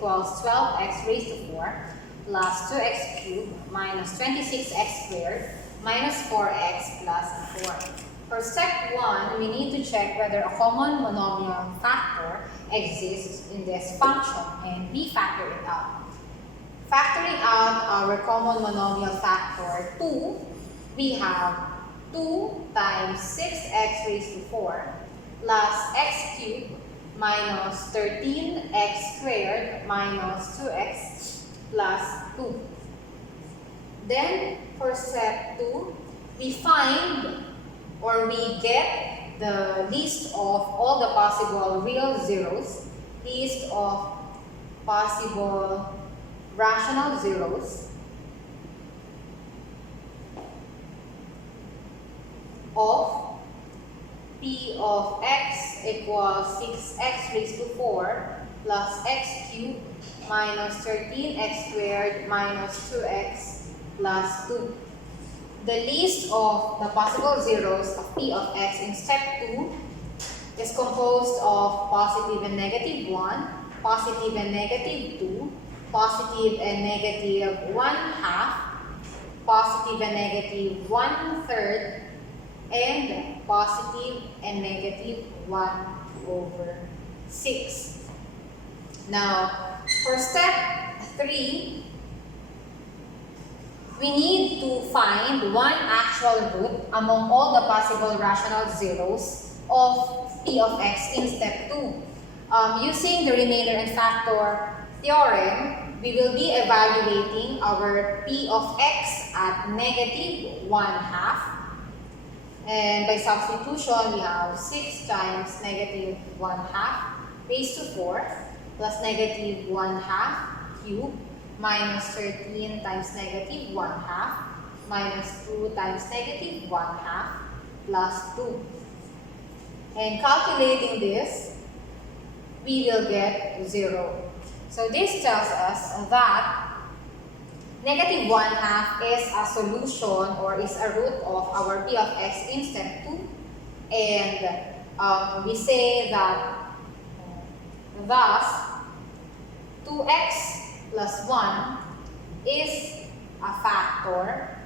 equals 12x raised to 4 plus 2x cubed minus 26x squared minus 4x plus 4. For step 1, we need to check whether a common monomial factor exists in this function, and we factor it out. Factoring out our common monomial factor 2, we have 2 times 6x raised to 4 plus x cubed minus 13x squared minus 2x plus 2. Then, for step 2, we find or we get the list of all the possible real zeros, list of possible rational zeros of p of x equals 6x raised to 4 plus x cubed minus 13x squared minus 2x plus 2. The list of the possible zeros of p of x in step 2 is composed of positive and negative 1, positive and negative 2, positive and negative 1/2, positive and negative 1/3, and positive and negative 1/6. Now, for step 3, we need to find one actual root among all the possible rational zeros of p of x in step 2. Using the remainder and factor theorem, we will be evaluating our p of x at negative 1/2. And by substitution, we have 6 times negative 1/2 raised to 4 plus negative 1/2 cubed minus 13 times negative 1/2 minus 2 times negative 1/2 plus 2. And calculating this, we will get 0. So this tells us that negative 1/2 is a solution or is a root of our p of x in step 2. And we say that thus 2x plus 1 is a factor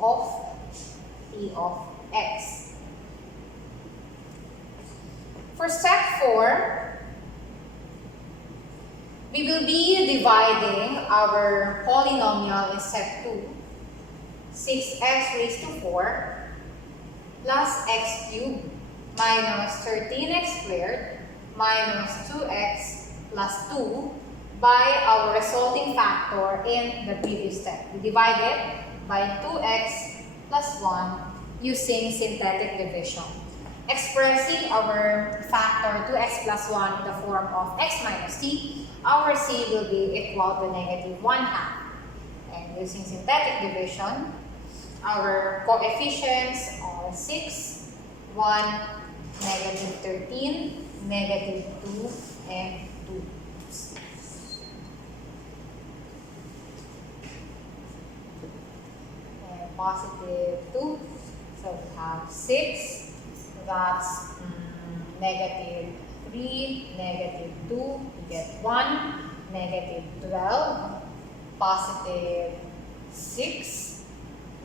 of p of x. For step 4, we will be dividing our polynomial in step 2, 6x raised to 4 plus x cubed minus 13x squared minus 2x plus 2 by our resulting factor in the previous step. We divide it by 2x plus 1 using synthetic division. Expressing our factor 2x plus 1 in the form of x minus c, our c will be equal to negative 1/2. And using synthetic division, our coefficients are 6, 1, negative 13, negative 2, and 2. And positive 2, so we have 6, that's negative 3, negative 2, we get 1, negative 12, positive 6,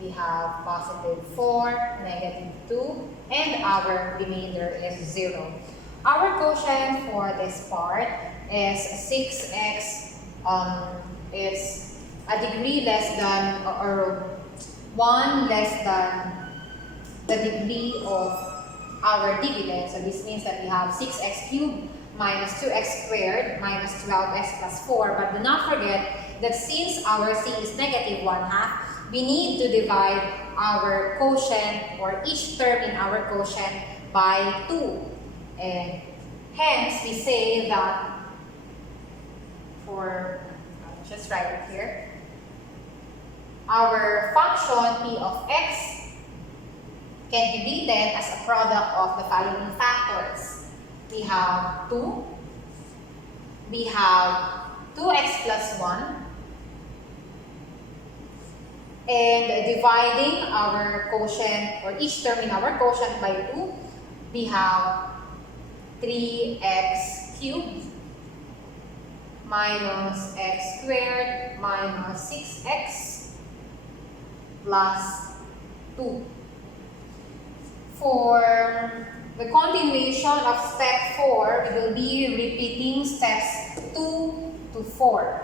we have positive 4, negative 2, and our remainder is 0. Our quotient for this part is 6x is a degree less than or 1 less than the degree of our dividend. So this means that we have 6x cubed minus 2x squared minus 12x plus 4. But do not forget that since our c is negative 1/2, we need to divide our quotient or each term in our quotient by 2. And hence, we say that for, I'll just write it here, our function p of x can be written as a product of the following factors. We have 2, we have 2x plus 1, and dividing our quotient or each term in our quotient by 2, we have 3x cubed minus x squared minus 6x plus 2. For the continuation of step 4, we will be repeating steps 2 to 4.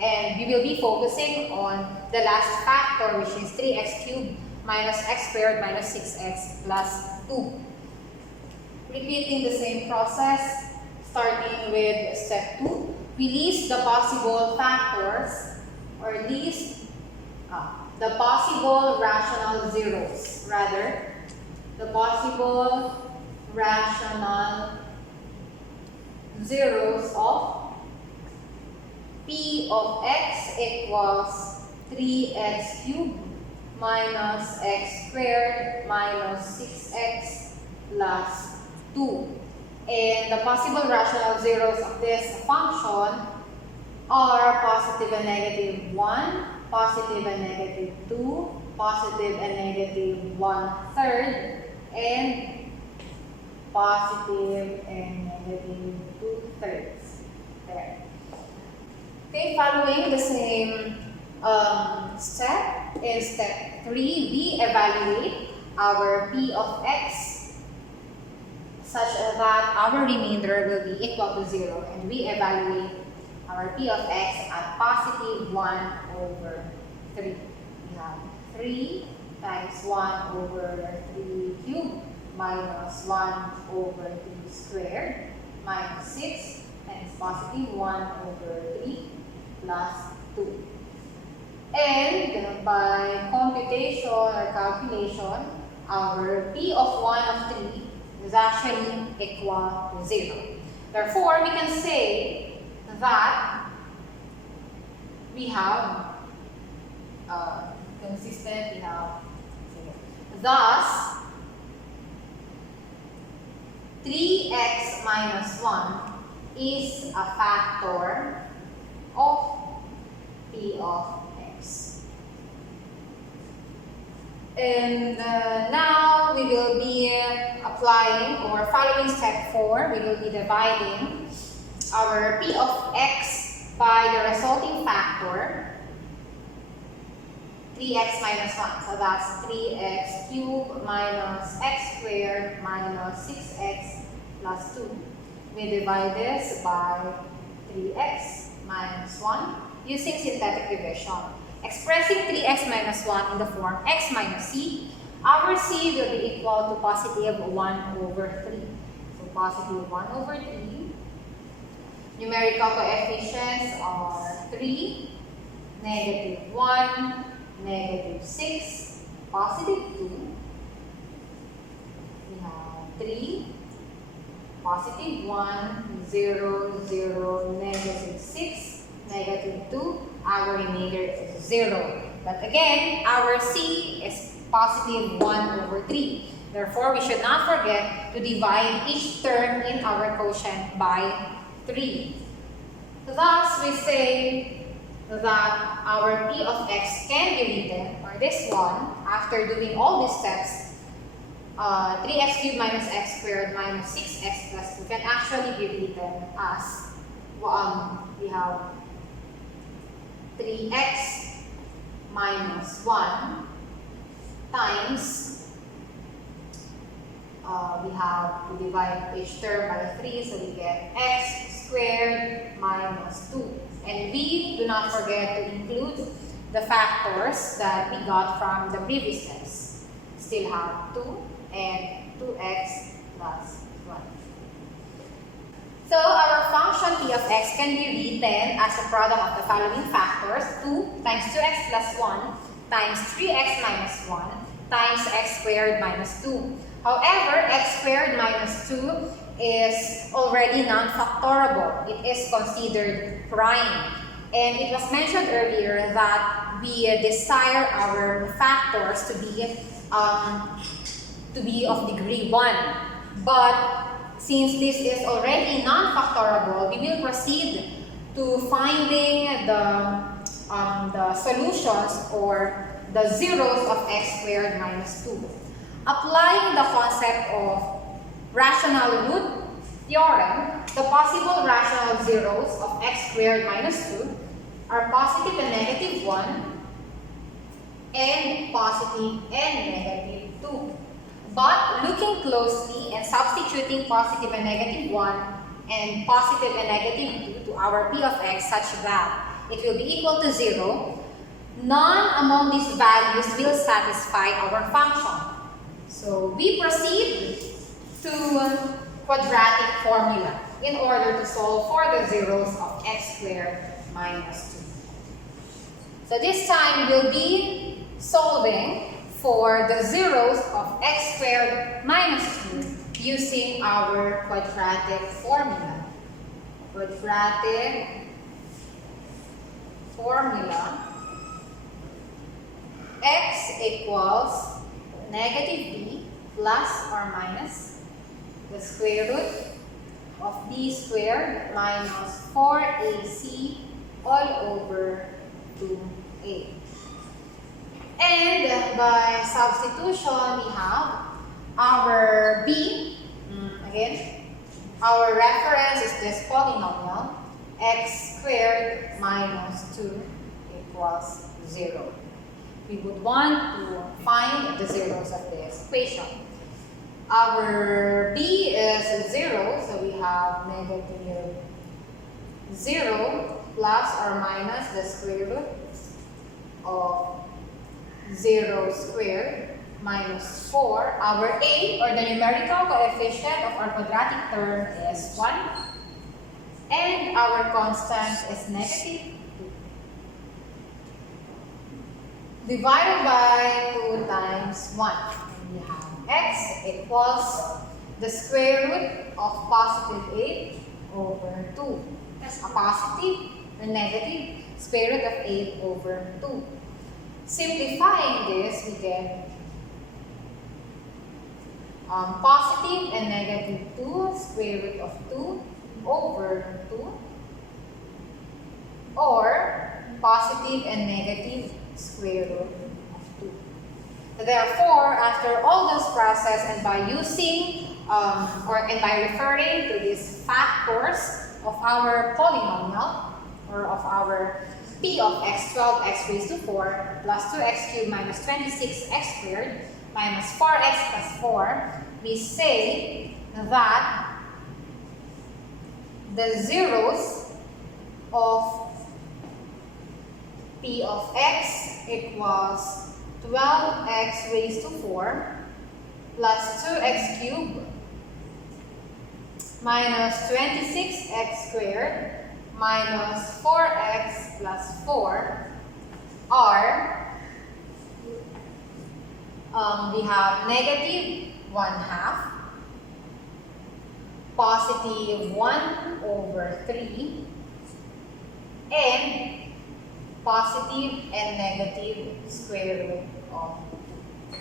And we will be focusing on the last factor, which is 3x cubed minus x squared minus 6x plus 2. Repeating the same process, starting with step 2, we list the possible factors, or list the possible rational zeros, rather, the possible rational zeros of p of x equals 3x cubed minus x squared minus 6x plus 2. And the possible rational zeros of this function are positive and negative 1, positive and negative 2, positive and negative 1/3, and positive and negative 2/3. There. Okay, following the same step, in step 3, we evaluate our p of x such that our remainder will be equal to 0, and we evaluate our p of x at positive 1/3. We have 3 times 1/3 cubed minus 1/3 squared minus 6 times positive 1/3 plus 2. And by computation or calculation, our p of 1/3 is actually equal to 0. Therefore, we can say that we have consistent, we have 0. Thus, 3x minus 1 is a factor of p of x. And now we will be applying, or following step 4, we will be dividing our p of x by the resulting factor 3x minus 1. So that's 3x cubed minus x squared minus 6x plus 2. We divide this by 3x minus 1 using synthetic division. Expressing 3x minus 1 in the form x minus c, our c will be equal to positive 1/3. So positive 1/3. Numerical coefficients are 3, negative 1, negative 6, positive 2. We have 3, positive 1, 0, 0, negative 6, negative 2. Our remainder is 0. But again, our c is positive 1/3. Therefore, we should not forget to divide each term in our quotient by 3. Thus, we say that our p of x can be written, or this one, after doing all these steps, 3x cubed minus x squared minus 6x plus 2 can actually be written as, we have 3x minus 1 times, we have to divide each term by 3, so we get x squared minus 2. And we do not forget to include the factors that we got from the previous steps. Still have 2 and 2x plus 1. So our function p of x can be written as a product of the following factors: 2 times 2x plus 1 times 3x minus 1 times x squared minus 2. However, x squared minus 2 is already non-factorable. It is considered prime. And it was mentioned earlier that we desire our factors to be of degree 1. But since this is already non-factorable, we will proceed to finding the solutions or the zeros of x squared minus 2. Applying the concept of rational root Theorem, the possible rational zeros of x squared minus 2 are positive and negative 1 and positive and negative 2. But looking closely and substituting positive and negative 1 and positive and negative 2 to our p of x such that it will be equal to 0, none among these values will satisfy our function. So we proceed to quadratic formula in order to solve for the zeros of x squared minus 2. So this time we'll be solving for the zeros of x squared minus 2 using our quadratic formula. Quadratic formula, x equals negative b plus or minus the square root of b squared minus 4ac all over 2a. And by substitution, we have our b, again, our reference is this polynomial, x squared minus 2 equals 0. We would want to find the zeros of this equation. Our b is 0, so we have negative 0 plus or minus the square root of 0 squared minus 4. Our a, or the numerical coefficient of our quadratic term, is 1. And our constant is negative 2. Divided by 2 times 1. We have x equals the square root of positive 8 over 2. That's a positive or negative square root of 8 over 2. Simplifying this, we get positive and negative 2 square root of 2 over 2, or positive and negative square root of 2. Therefore, after all this process and by using and by referring to these factors of our polynomial or of our p of x, 12x raised to 4 plus 2x cubed minus 26x squared minus 4x plus 4, we say that the zeros of p of x equals 12x raised to 4 plus 2x cubed minus 26x squared minus 4x plus 4 are, we have negative 1/2, positive 1 over 3, and positive and negative square root of 2.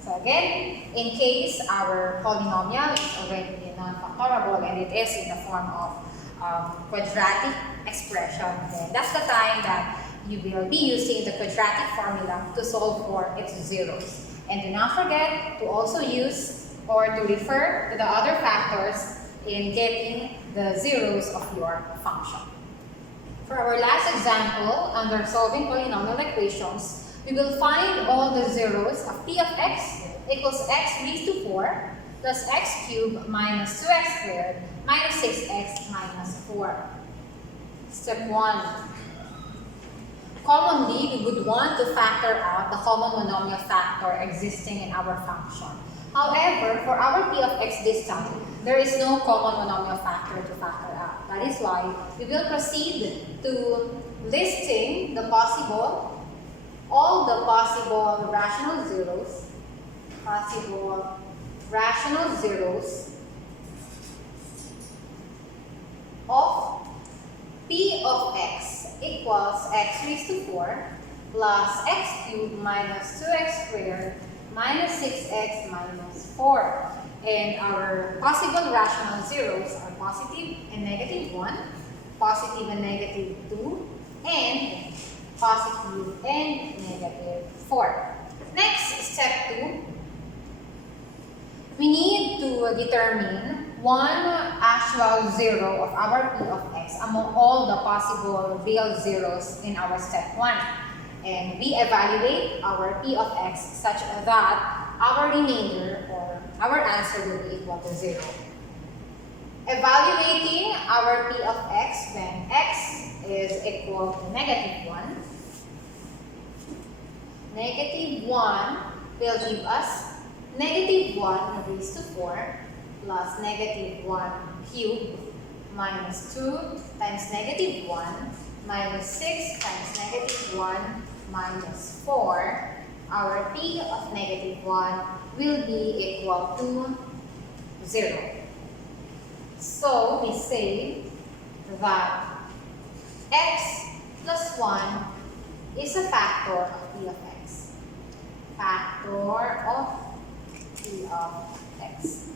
So again, in case our polynomial is already non-factorable and it is in the form of quadratic expression, then that's the time that you will be using the quadratic formula to solve for its zeros. And do not forget to also use or to refer to the other factors in getting the zeros of your function. For our last example, under solving polynomial equations, we will find all the zeros of p of x equals x raised to 4 plus x cubed minus 2x squared minus 6x minus 4. Step 1. Commonly, we would want to factor out the common monomial factor existing in our function. However, for our p of x this time, there is no common monomial factor to factor out. That is why we will proceed to listing all the possible rational zeros of p of x equals x raised to 4 plus x cubed minus 2x squared minus 6x minus 4. And our possible rational zeros are positive and negative 1, positive and negative 2, and positive and negative 4. Next, step 2. We need to determine one actual zero of our p of x among all the possible real zeros in our step 1. And we evaluate our p of x such that our remainder or our answer will be equal to 0. Evaluating our p of x when x is equal to negative 1. Negative 1 will give us negative 1 raised to 4 plus negative 1 cubed minus 2 times negative 1 minus 6 times negative 1 minus 4. Our p of negative 1 will be equal to 0. So we say that x plus 1 is a factor of p of x. Factor of p of x.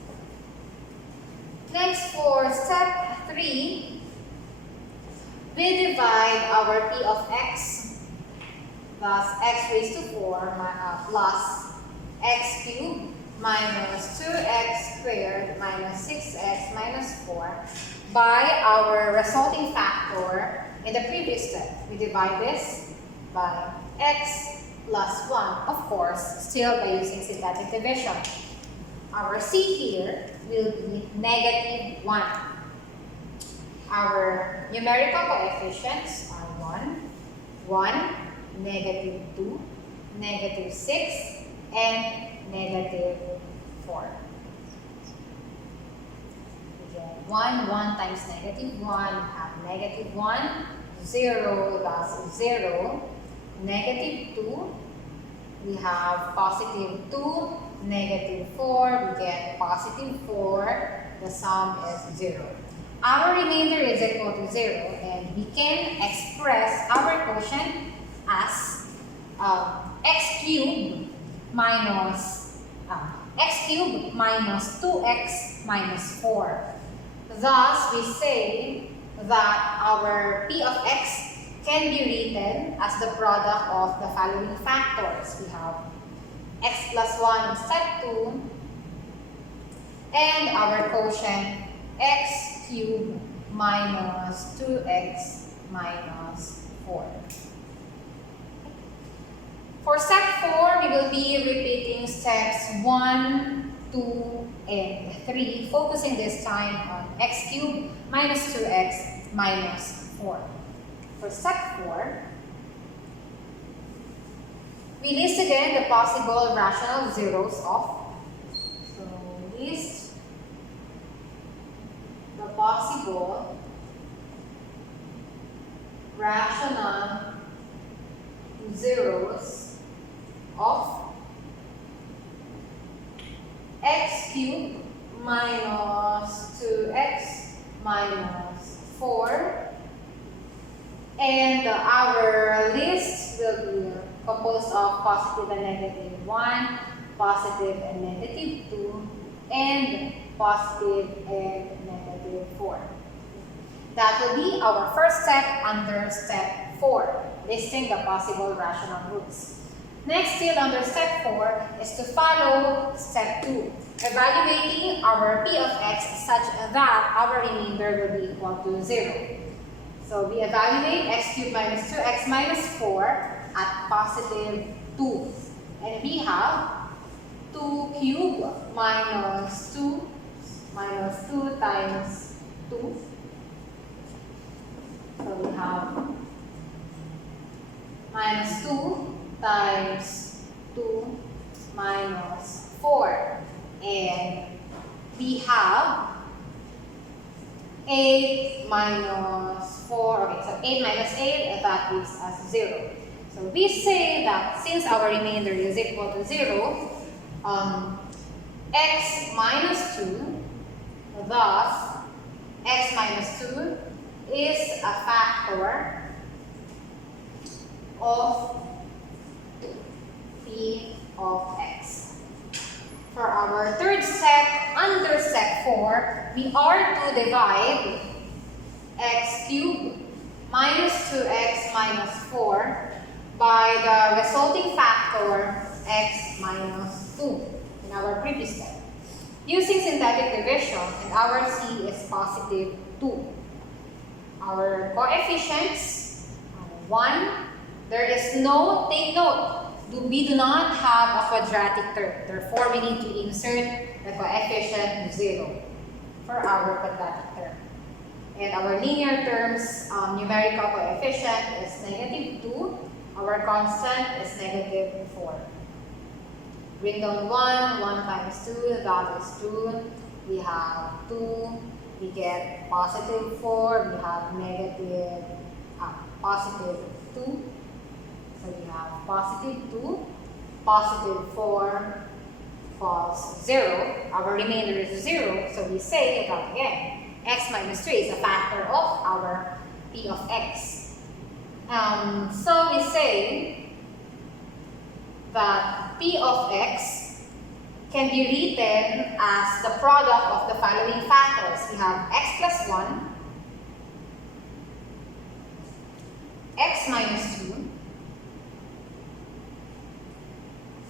Next, for step 3, we divide our p of x, thus x raised to 4 plus x cubed minus 2x squared minus 6x minus 4 by our resulting factor in the previous step. We divide this by x plus 1, of course, still by using synthetic division. Our c here will be negative 1. Our numerical coefficients are 1, negative 2, negative 6, and negative 4. Again, 1 times negative 1, have negative 1, 0 plus 0, negative 2, we have positive 2, negative 4, we get positive 4, the sum is 0. Our remainder is equal to 0, and we can express our quotient as x cubed minus 2x minus 4. Thus, we say that our p of x can be written as the product of the following factors. We have x plus 1 in step 2, and our quotient x cubed minus 2x minus 4. For step 4, we will be repeating steps 1, 2, and 3, focusing this time on x cubed minus 2x minus 4. For step 4, we list again the possible rational zeros of. So, list the possible rational zeros of x cubed minus 2x minus 4, and our list will be composed of positive and negative 1, positive and negative 2, and positive and negative 4. That will be our first step under step 4, listing the possible rational roots. Next, still under step 4, is to follow step 2, evaluating our p of x such that our remainder will be equal to 0. So we evaluate x cubed minus 2x minus 4 at positive 2. And we have 2 cubed minus 2 times 2. So we have minus 2 times 2 minus 4. And we have 8 minus 4. Okay, so 8 minus 8, that gives us 0. So we say that since our remainder is equal to 0, x minus 2, thus x minus 2 is a factor of p of x. For our third step, under step 4, we are to divide x cubed minus 2x minus 4 by the resulting factor x minus 2 in our previous step. Using synthetic division, and our C is positive 2. Our coefficients, 1. There is no, take note, we do not have a quadratic term. Therefore, we need to insert the coefficient 0 for our quadratic term. And our linear terms, numerical coefficient is negative 2. Our constant is negative 4. Bring down 1, 1 times 2, that is 2. We have 2, we get positive 4, we have negative, positive 2. So we have positive 2, positive 4, false 0. Our remainder is 0, so we say that again. X minus 3 is a factor of our P of X. So we say that P of X can be written as the product of the following factors. We have x plus 1, x minus 2,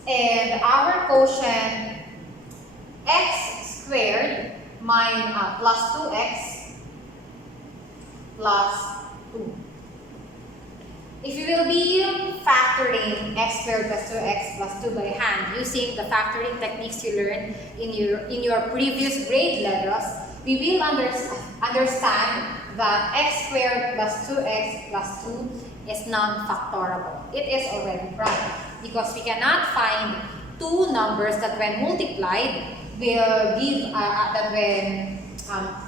and our quotient x squared plus 2x plus 2. If you will be factoring x squared plus 2x plus 2 by hand using the factoring techniques you learned in your previous grade levels, we will understand that x squared plus 2x plus 2 is non-factorable. It is already prime because we cannot find two numbers that when multiplied will give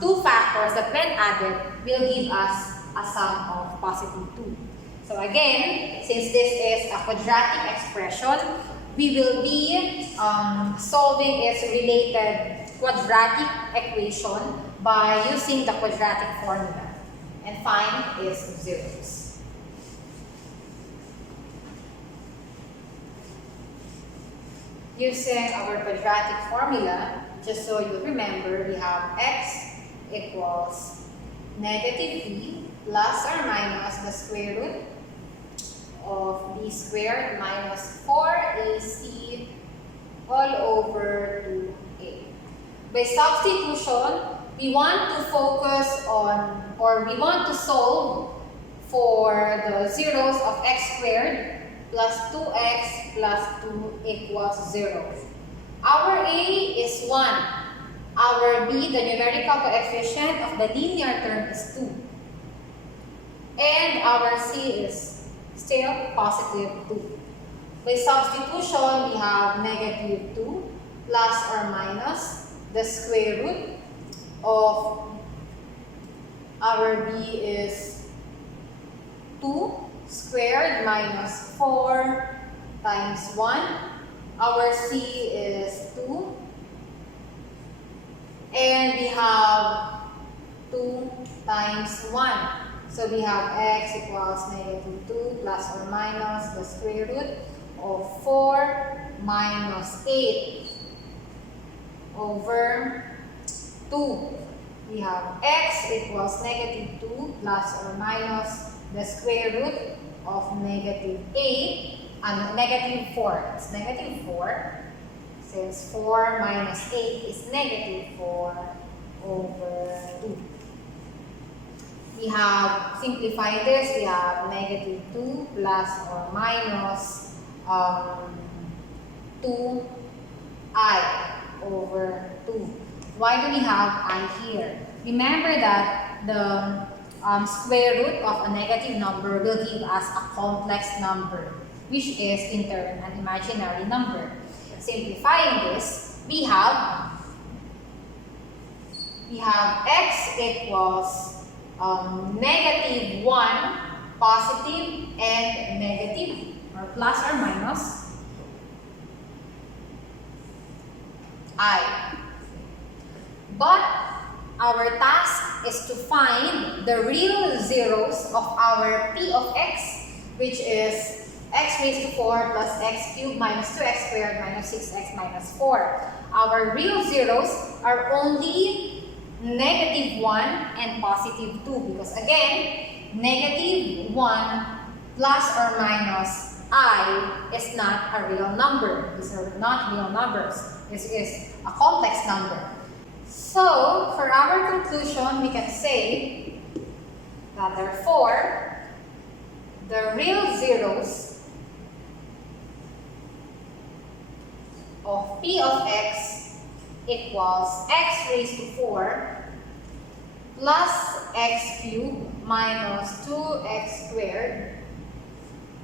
two factors that when added will give us a sum of positive 2. So again, since this is a quadratic expression, we will be solving its related quadratic equation by using the quadratic formula and find its zeros. Using our quadratic formula, just so you remember, we have x equals negative b plus or minus the square root of b squared minus 4ac all over 2a. By substitution, we want to focus on, or we want to solve for the zeros of x squared plus 2x plus 2 equals 0. Our a is 1. Our b, the numerical coefficient of the linear term, is 2. And our c is still positive 2. By substitution, we have negative 2 plus or minus the square root of our b is 2 squared minus 4 times 1. Our c is 2. And we have 2 times 1. So we have x equals negative 2 plus or minus the square root of 4 minus 8 over 2. We have x equals negative 2 plus or minus the square root of negative 8 and negative 4. It's negative 4. Since 4 minus 8 is negative 4 over 2. We have simplified this. We have negative 2 plus or minus 2i over 2. Why do we have I here? Remember that the square root of a negative number will give us a complex number, which is in turn an imaginary number. Simplifying this, we have x equals negative 1, positive, and negative, or plus or minus I. But our task is to find the real zeros of our P of x, which is x raised to 4 plus x cubed minus 2x squared minus 6x minus 4. Our real zeros are only negative 1 and positive 2 because again, negative 1 plus or minus I is not a real number. These are not real numbers. is a complex number. So, for our conclusion, we can say that therefore, the real zeros of p of x equals x raised to 4 plus x cubed minus 2x squared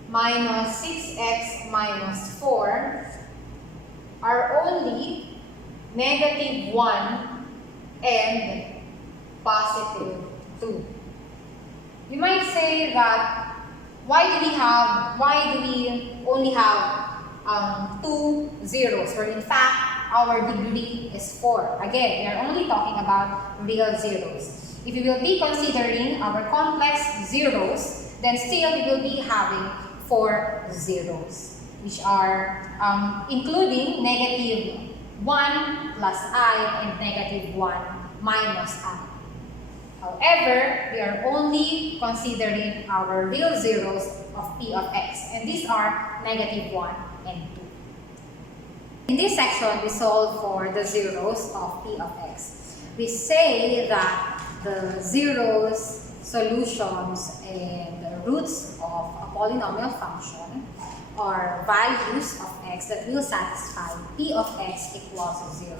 minus 6x minus 4 are only negative 1 and positive 2. You might say that why do we only have 2 zeros, where in fact our degree is 4. Again, we are only talking about real zeros. If we will be considering our complex zeros, then still we will be having 4 zeros, which are including negative 1 plus I and negative 1 minus I. However, we are only considering our real zeros of p of x, and these are negative 1 and 2. In this section, we solve for the zeros of p of x. We say that the zeros, solutions, and the roots of a polynomial function are values of x that will satisfy p of x equals 0.